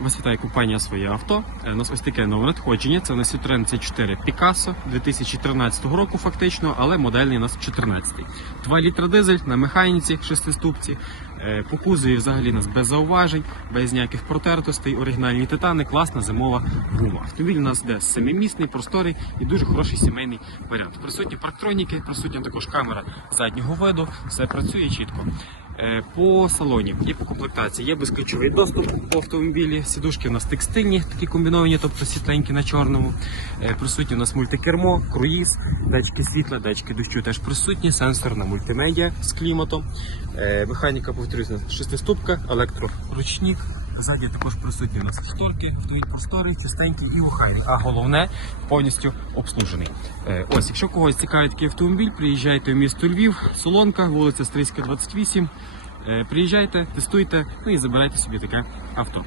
Вас вітає компанія своє авто. Е, У нас ось таке нове надходження. Це у нас Citroen C4 Picasso 2013 року, фактично, але модельний у нас 14. 2 літра дизель на механіці, шестиступці. Е, По кузові взагалі нас без зауважень, без ніяких протертостей, оригінальні титани, класна зимова гума. Автомобіль у нас йде семимісний, просторий і дуже хороший сімейний варіант. Присутні парктроніки, присутня також камера заднього виду, все працює чітко. Е, По салоні і по комплектації є безключовий доступ по автомобілі. Сідушки у нас текстильні, такі комбіновані, тобто світленькі на чорному. Е, Присутні у нас мультикермо, круїз, датчики світла, датчики дощу теж присутні, сенсорна мультимедіа з кліматом. Е, Механіка повторюсь, шестиступка, електроручник. Ззаді також присутні у нас шторки, автомобіль просторий, чистенький і у хайрі. А головне повністю обслужений. Е, Ось, якщо когось цікавить такий автомобіль, приїжджайте в місто Львів, Солонка, вулиця Стрийська, 28. Е, Приїжджайте, тестуйте, ну і забирайте собі таке авто.